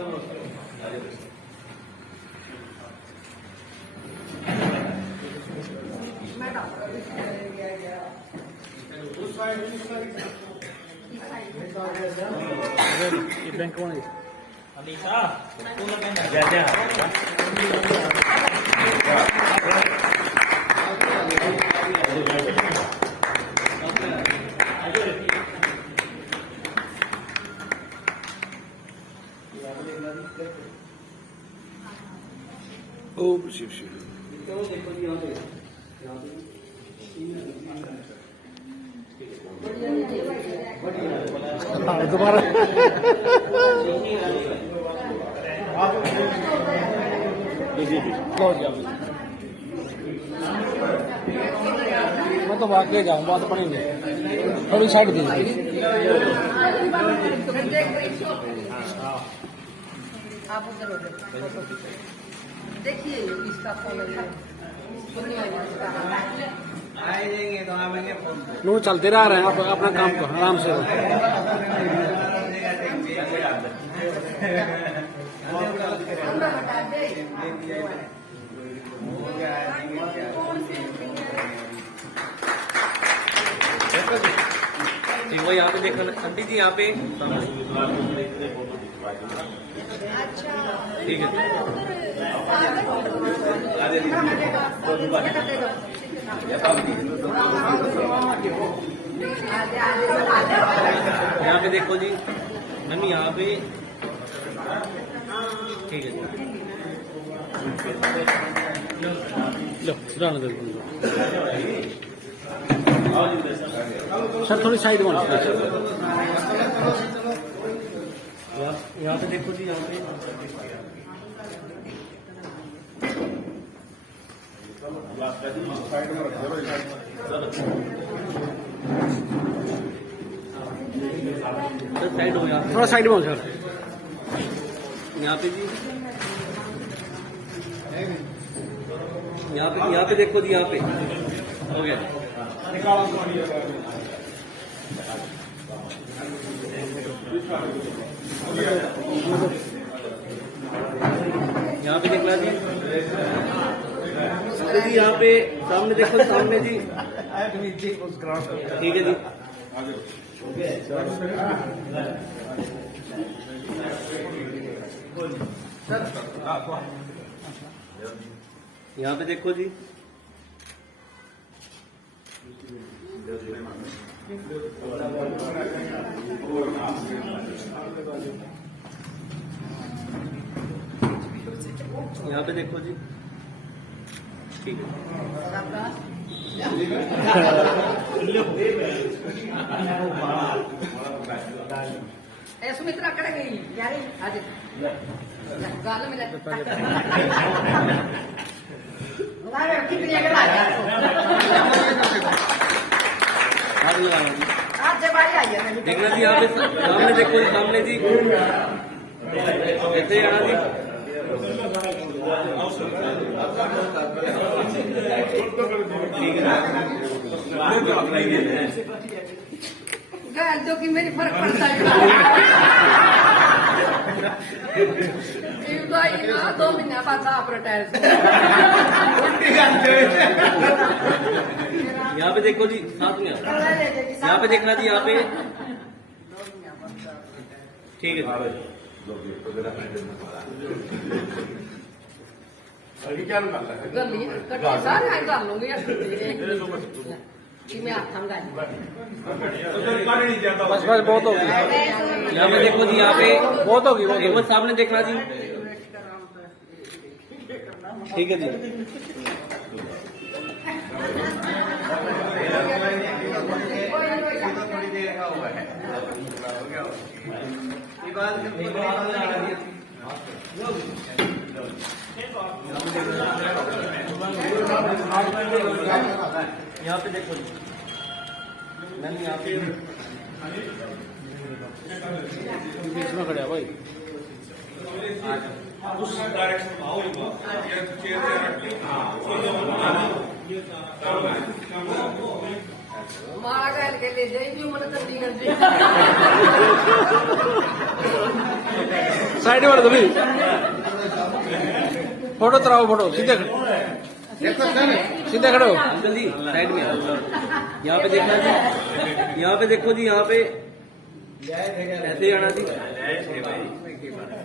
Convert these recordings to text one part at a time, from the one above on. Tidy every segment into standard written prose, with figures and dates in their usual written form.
ये बैंक कौन है? अनीसा तू लगाना जा ओ शिव शिव दोबारा मैं तो वाकई जाऊँ बात पड़ी नहीं थोड़ी साइड दीजिए आप उधर हो देखिए इसका फोन आएंगे तो आएंगे फोन नो चलते रह रहे हैं आप अपना काम को आराम से ठीक है। यहाँ पे देखो आंटी जी यहाँ पे ठीक है। यहाँ पे देखो जी मैम यहाँ पे ठीक है। लो सर थोड़ी साइड में यहाँ पे देखो जी यहाँ पे साइड हो गया थोड़ा साइड में सर यहाँ पे जी यहाँ पे देखो जी यहाँ पे हो गया। यहाँ पे देखना जी जी यहाँ पे सामने देखो सामने जी ठीक है जी। यहाँ पे देखो जी यहाँ पे देखो जी ठीक है। सुमित्रा कड़े गई यार आज गाल में आज जब आई है देखना जी यहाँ पे सामने देखो जी सामने जी ऐसे ही आना जी गाल जो कि मेरी फर्क पड़ता है 2 महीने बाद आप रिटायर यहाँ पे देखो जी साथ में यहाँ पे देखना जी यहाँ पे ठीक है सारे कर लूंगी मैं हाथ बस बस बहुत होगी यहाँ पे देखो जी यहाँ पे बहुत होगी एक बार सामने देखना जी ठीक है जी। यहाँ पे देखो जी मैंने यहाँ पे बीच में खड़ा भाई उस डायरेक्शन में आओ मारा गया के ले जाइए मैंने तो साइड वाले तो भी फोटो तराओ, फोटो सीधे खड़े, सीधे खड़े हो। अंकल जी साइड में यहाँ पे देखना जी, यहाँ पे देखो जी, यहाँ पे ऐसे ही आना जी,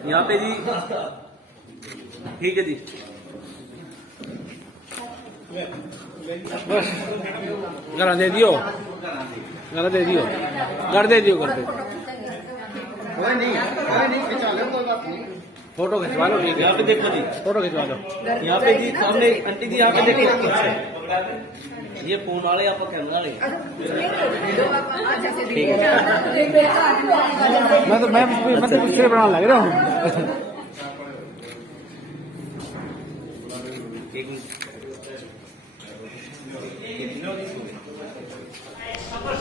यहाँ पे जी, ठीक है जी। बस गाना दे दियो, गाना दे दियो, कर दे दियो, कर दे। फोटो खिंचवा लो, ठीक है। यहाँ पे देखो जी, फोटो खिंचवा लो। यहाँ पे जी सामने आंटी जी, यहाँ पे देखो, ये फोन वाले आप कैमरा वाले। ठीक है, मैं तो पिक्चर बनाने लग रहा हूँ। एक मिनट।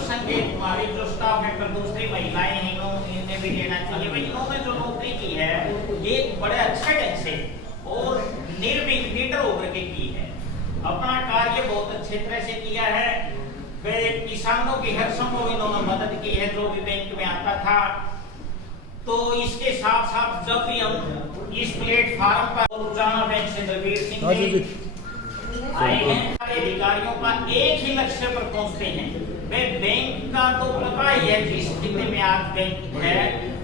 संकेत हमारी जो स्टाफ मेंबर दूसरी महिलाएं हैं इन्हें भी लेना चाहिए। भाई इन्होंने जो नौकरी की है ये बड़े अच्छे ढंग से और निर्भीक लीडर होकर के की है, अपना कार्य बहुत अच्छे तरह से किया है। वे किसानों की हर संभव इन्होंने मदद की है, जो भी बैंक में आता था। तो इसके साथ साथ जब भी हम इस प्लेटफार्म पर उजाना बैंक से दलबीर सिंह आए हैं, अधिकारियों का एक ही लक्ष्य पर पहुंचते हैं। वे बैंक का तो पता ही है जिस स्थिति में आज बैंक है,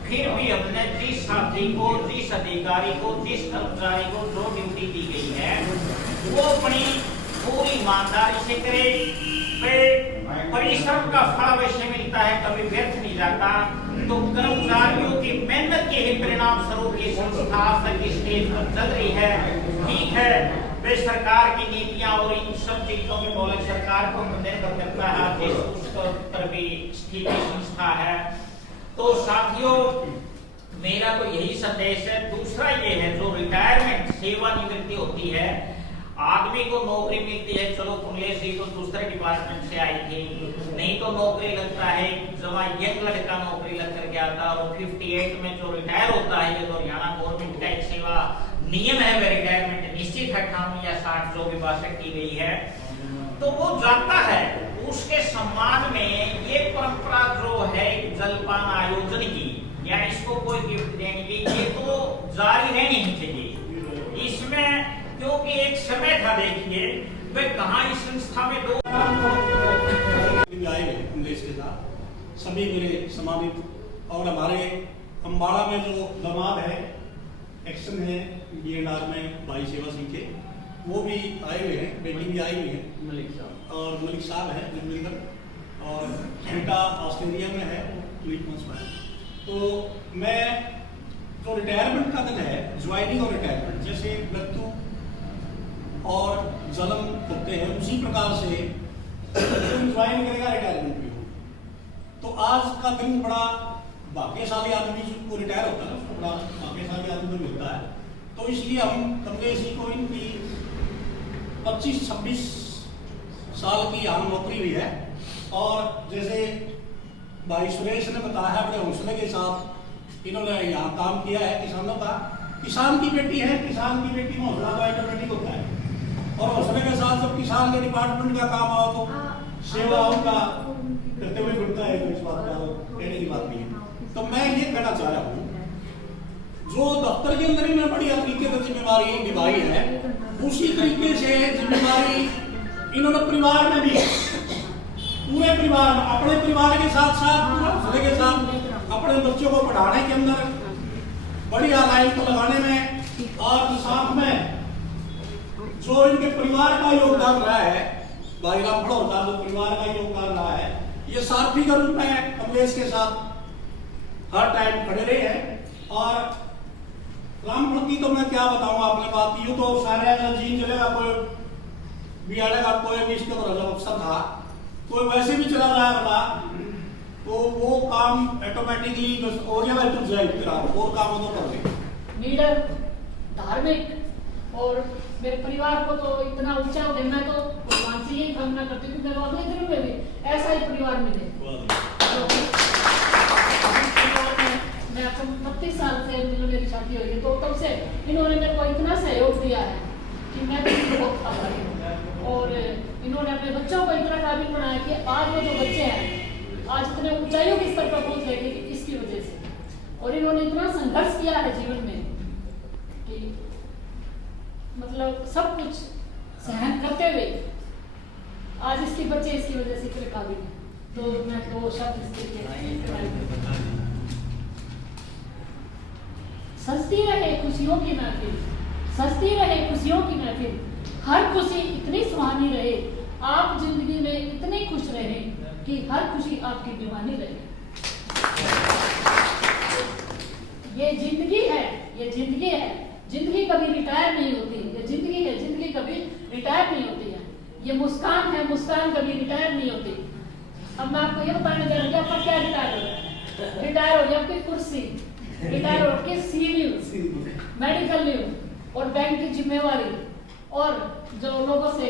फिर भी हमने जिस साथी को, जिस अधिकारी को, जिस कर्मचारी को जो ड्यूटी दी गई है वो अपनी पूरी ईमानदारी से करे। परिश्रम का फल अवश्य मिलता है, कभी व्यर्थ नहीं जाता। तो कर्मचारियों की मेहनत के ही परिणाम स्वरूप ये संस्था आज तक इस स्टेज पर चल रही है। ठीक है, वे सरकार की नीतियां और इन सब चीजों की मौलिक सरकार को निर्भर करता है, जिस पर भी स्थिति संस्था है। तो साथियों, मेरा तो यही संदेश है। दूसरा ये है, जो रिटायरमेंट सेवानिवृत्ति होती है, आदमी को नौकरी मिलती है। चलो पुलिस जी तो दूसरे डिपार्टमेंट से आई थी, नहीं तो नौकरी लगता है। जमा यंग लड़का नौकरी लग कर गया था और 58 में जो रिटायर होता है, ये तो हरियाणा गवर्नमेंट का एक सेवा नियम है, वे रिटायरमेंट निश्चित है 58 या 60 जो भी बात की गई है। तो वो जाता है, उसके सम्मान में ये परंपरा जो है जलपान आयोजन की या इसको कोई गिफ्ट देने की, ये तो जारी रहनी ही चाहिए इसमें। क्योंकि एक समय था, देखिए वे कहाँ इस संस्था में दो आए कमलेश के साथ सभी मेरे सम्मानित, और हमारे अम्बाड़ा में जो दामाद है, एक्शन है BNR में भाई सेवा सिंह के, वो भी आए हुए हैं, बेटी भी आई हुई है, और मलिक साहब है जिम्मेदार, और बेटा ऑस्ट्रेलिया में है, तो मैं जो रिटायरमेंट का दिन है, ज्वाइनिंग और रिटायरमेंट, जैसे मृत्यु और जन्म होते हैं उसी प्रकार से ज्वाइन करेगा रिटायरमेंट भी हो। तो आज का दिन बड़ा भाग्यशाली आदमी को रिटायर होता है, उसको बड़ा भाग्यशाली आदमी को मिलता है। तो इसलिए हम कमलेश जी को इनकी 25-26 साल की यहाँ नौकरी हुई है, और जैसे भाई सुरेश ने बताया, बड़े हौसले के साथ इन्होंने यहाँ काम किया है किसानों का। किसान की बेटी है, किसान की बेटी में हौसला तो ऑटोमेटिक होता है, और हौसले के साथ जब किसान के डिपार्टमेंट का काम आओ तो सेवा उनका करते हुए बढ़ता है। तो इस बात का कहने की बात नहीं है। तो मैं ये कहना चाह रहा हूँ, जो दफ्तर के अंदर ही में बड़ी तरीके से जिम्मेवारी निभाई है, उसी तरीके से जिम्मेवारी इन्होंने परिवार में भी, पूरे परिवार में, अपने परिवार के साथ साथ हौसले के साथ अपने बच्चों को पढ़ाने के अंदर, बढ़िया लाइफ को लगाने में, और साथ में जो इनके परिवार का योगदान रहा है, भाई रामफल का जो परिवार का योगदान रहा है, ये साथी के रूप में कमलेश के साथ हर टाइम खड़े रहे हैं। और रामफल की तो मैं क्या बताऊं आपने बात, यूं तो सारे जीन चलेगा, कोई भी आएगा, कोई भी इसके ऊपर जब अफसर था, कोई वैसे भी चला जाएगा, तो वो काम ऑटोमेटिकली और काम तो कर ले। लीडर, धार्मिक, और मेरे परिवार को तो इतना ऊंचा हो गया, मैं तो भगवान से यही कामना करती हूँ कि मेरे अगले दिन में भी ऐसा ही परिवार मिले। मैं 35 साल से मेरी शादी हुई है, तो तब से इन्होंने मेरे को इतना सहयोग दिया है कि मैं भी बहुत आभारी हूँ। और इन्होंने अपने बच्चों को इतना काबिल बनाया कि आज वो जो बच्चे हैं आज इतने ऊंचाइयों के स्तर पर पहुंच गए इसकी वजह से। और इन्होंने इतना संघर्ष किया है जीवन में कि मतलब सब कुछ सहन करते हुए आज इसके बच्चे इसकी वजह से इतने काबिल हैं। तो मैं दो शब्द इसके सजती रहे खुशियों की महफिल, सजती रहे खुशियों की महफिल, हर खुशी इतनी सुहानी रहे, आप जिंदगी में इतने खुश रहे कि हर खुशी आपकी दीवानी रहे। ये जिंदगी है, ये जिंदगी है, जिंदगी कभी रिटायर नहीं होती, ये जिंदगी है, जिंदगी कभी रिटायर नहीं होती है। ये मुस्कान है, मुस्कान कभी रिटायर नहीं होती। अब मैं आपको ये बताने जा रही हूँ आपका क्या रिटायर हो गया, रिटायर हो गया आपकी कुर्सी, रिटायर हो के सीनियर मेडिकल लीव और बैंक की जिम्मेवारी और जो लोगों से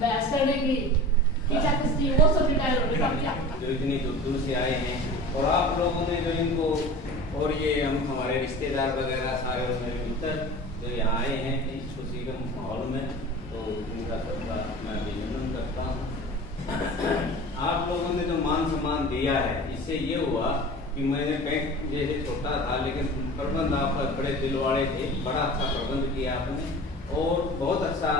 बहस करने की खींचाखींची वो सब रिटायर हो गया। जो इतनी दूर से आए हैं और आप लोगों ने जो इनको और ये हम हमारे रिश्तेदार वगैरह सारे मेरे मित्र जो यहाँ आए हैं इस खुशी के माहौल में, तो उनका सबका मैं अभिनंदन करता हूँ। आप लोगों ने जो मान सम्मान दिया है इससे ये हुआ कि मैंने बैंक जैसे छोटा था लेकिन प्रबंध आप बड़े दिल वाले थे, बड़ा अच्छा प्रबंध किया आपने और बहुत अच्छा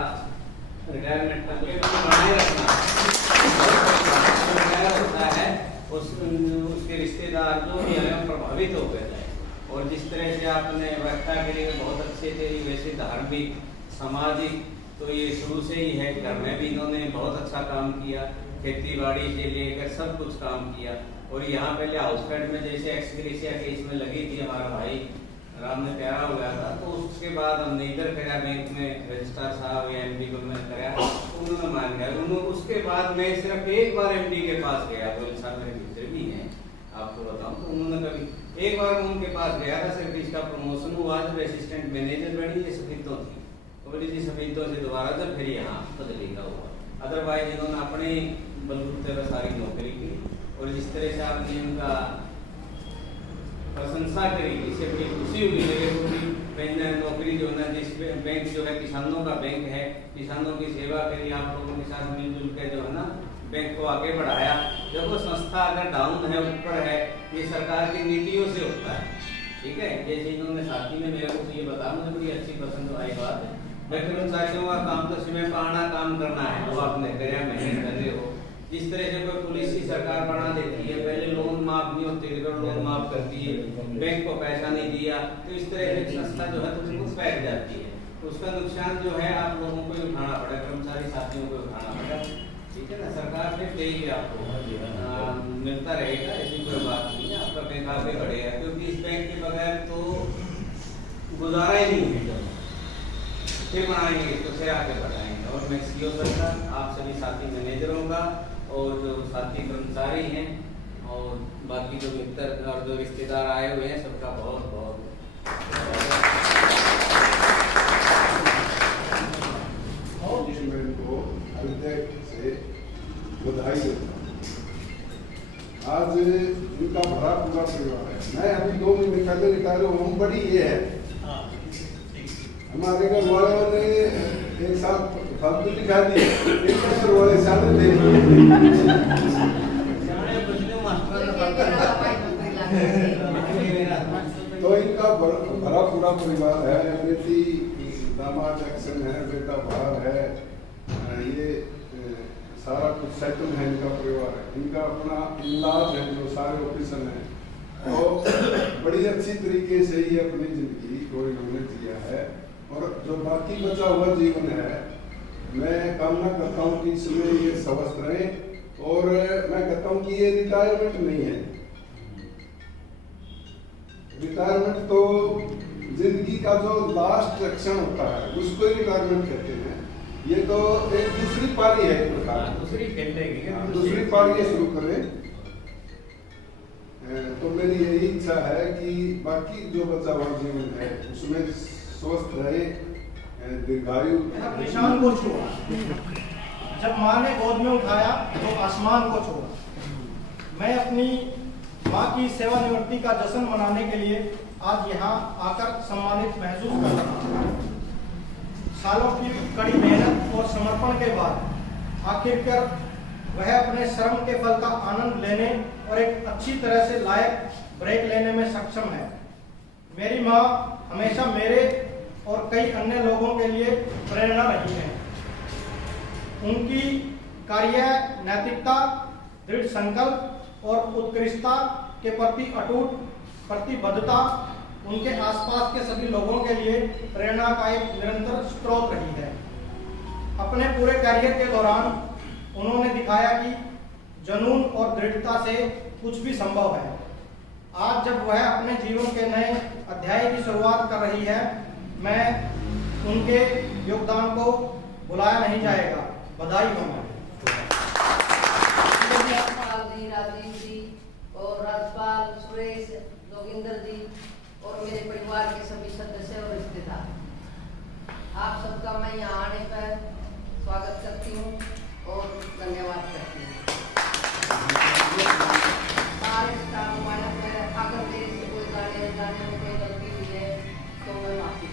रिटायरमेंट का बनाए रखना होता है। उसके रिश्तेदार जो भी हैं प्रभावित हो गए थे और जिस तरह से आपने व्याख्या करी बहुत अच्छे थे, वैसे धार्मिक सामाजिक तो ये शुरू से ही है। घर में भी इन्होंने बहुत अच्छा काम किया, खेती बाड़ी से लेकर सब कुछ काम किया। और यहाँ पहले हाउसफेड में जैसे एक्सग्रेसिया केस में लगी थी, हमारा भाई राम ने प्यारा हो गया था, तो उसके बाद हमने इधर कराया बैंक में रजिस्ट्रार साहब या एमडी को मैं कराया, उन्होंने मान गया। उसके बाद मैं सिर्फ एक बार एमडी के पास गया, गोयल साहब मेरे मित्र भी हैं आपको बताऊं, तो उन्होंने कभी एक बार उनके पास गया था, सिर्फ इसका प्रमोशन हुआ जब असिस्टेंट मैनेजर बनी, ये सफेदों थी बोली थी सफेदों से दोबारा जब फिर यहाँ बदलेगा हुआ। अदरवाइज इन्होंने अपने बलबूते पर सारी नौकरी की और जिस तरह से आपने उनका प्रशंसा करी इससे बड़ी खुशी हुई। लेकिन नौकरी जो है जिस बैंक जो है किसानों का बैंक है, किसानों की सेवा करी, आप लोगों के साथ मिलजुल के जो है ना बैंक को आगे बढ़ाया। जब वो संस्था अगर डाउन है ऊपर है, ये सरकार की नीतियों से होता है, ठीक है। जैसे इन्होंने साथी ने मेरे को ये बताया, मुझे बड़ी अच्छी पसंद आई बात है। लेकिन उन साथियों का काम तो समय पाना काम करना है, वो आपने कराया, मेहनत कर रहे हो। जिस तरह से कोई पुलिस की सरकार बना देती है, पहले लोन माफ नहीं होते लोन माफ करती है, बैंक को पैसा नहीं दिया, तो इस तरह से संस्था जो है तो बिल्कुल बैठ जाती है। उसका नुकसान जो है आप लोगों को उठाना पड़ेगा, कर्मचारी साथियों को उठाना पड़ेगा, ठीक है ना। सरकार फिर देगी आपको, मिलता रहेगा, ऐसी कोई बात नहीं है। आपका बैंक आगे बढ़ेगा क्योंकि इस बैंक के बगैर तो गुजारा ही नहीं है। फिर बनाएंगे तो फिर आगे बढ़ाएंगे। और मैं सीओ सर का, आप सभी साथी मैनेजरों का और जो साथी कर्मचारी हैं और बाकी जो मित्र और जो रिश्तेदार आए हुए हैं सबका बहुत बहुत को हृदय से बधाई देता हूँ। आज इनका भरा पूरा परिवार है। मैं अभी 2 महीने पहले रिटायर हुआ हूँ। बड़ी ये है हमारे घर वालों ने एक साथ फालतू दिखा दिए, एक घर वाले सामने दे तो इनका भरा पूरा परिवार है। बेटी दामाद एक्शन है, बेटा बाहर है, ये सारा कुछ सेटल है इनका परिवार है। इनका अपना इलाज है जो सारे ऑपरेशन है, तो बड़ी अच्छी तरीके से ही अपनी जिंदगी को इन्होंने जिया है। और जो बाकी बचा हुआ जीवन है, मैं कामना करता हूँ कि इसमें ये स्वस्थ रहे। और मैं कहता हूँ कि ये रिटायरमेंट नहीं है। रिटायरमेंट तो जिंदगी का जो लास्ट एक्शन होता है उसको ही रिटायरमेंट कहते हैं। ये तो एक दूसरी पारी है, एक प्रकार दूसरी पारी शुरू करें। तो मेरी यही इच्छा है कि बाकी जो बचा हुआ जीवन है उसमें स्वस्थ रहे, दीर्घायु। निशान को छुआ, जब माँ ने गोद में उठाया तो आसमान को छुआ। मैं अपनी माँ की सेवानिवृत्ति का जश्न मनाने के लिए आज यहाँ आकर सम्मानित महसूस कर रहा हूँ। सालों की कड़ी मेहनत और समर्पण के बाद आखिरकार वह अपने श्रम के फल का आनंद लेने और एक अच्छी तरह से लायक ब्रेक लेने में सक्षम है। मेरी माँ हमेशा मेरे और कई अन्य लोगों के लिए प्रेरणा रही है। उनकी कार्य नैतिकता, दृढ़ संकल्प और उत्कृष्टता के प्रति अटूट प्रतिबद्धता उनके आसपास के सभी लोगों के लिए प्रेरणा का एक निरंतर स्रोत रही है। अपने पूरे करियर के दौरान उन्होंने दिखाया कि जुनून और दृढ़ता से कुछ भी संभव है। आज जब वह अपने जीवन के नए अध्याय की शुरुआत कर रही है, मैं उनके योगदान को भुलाया नहीं जाएगा। बधाई हो। जी, राजीव जी और राजपाल सुरेश, जोगिंदर जी और मेरे परिवार के सभी सदस्य और रिश्तेदार, आप सबका मैं यहाँ आने पर स्वागत करती हूँ और धन्यवाद करती हूँ। सारे स्टाफ वाले में अगर मेरे से कोई गाने में कोई गलती हुई है तो मैं माफी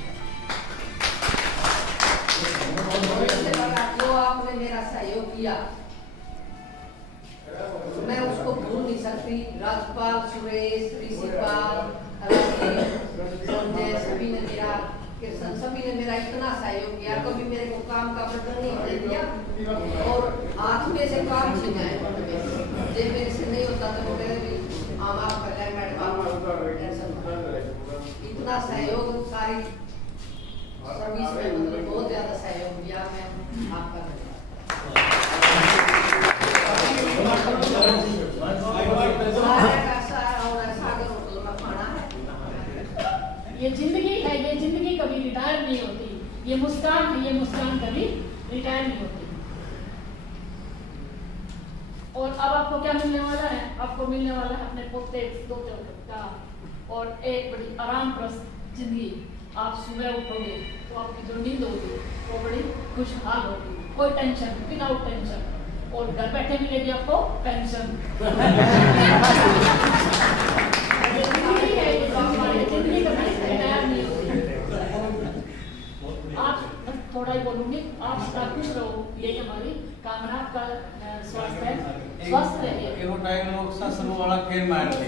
जो आपने मेरा सहयोग किया मैं उसको भूल नहीं सकती। राजपाल, सुरेश, ऋषिपाल, संजय, सभी ने मेरा कृष्ण सभी ने मेरा इतना सहयोग किया। कभी मेरे को काम का बर्डन नहीं होने दिया और हाथ में से काम छीना है। जब मेरे से नहीं होता तो वो मेरे भी आप कर रहे मैडम इतना सहयोग सारी सर्विस में मतलब बहुत ज्यादा सहयोग दिया। मैं आपका ये जिंदगी है, ये जिंदगी कभी रिटायर नहीं होती। ये मुस्कान है, ये मुस्कान कभी रिटायर नहीं होती। और अब आपको क्या मिलने वाला है? आपको मिलने वाला है अपने पोते दोते का और एक बड़ी आरामप्रद जिंदगी। आप सुबह उठोगे तो आपकी जो नींद होगी वो बड़ी खुशहाल होगी, कोई टेंशन, विदाउट टेंशन। और घर बैठे मिलेगी आपको पेंशन। जिंदगी कभी रिटायर नहीं होती। आप थोड़ा ही बोलूंगी, आप सदा खुश रहो, यही हमारी कामना। आपका स्वास्थ्य है, स्वस्थ रहिए। टाइम लोग ससुर वाला खेल मारते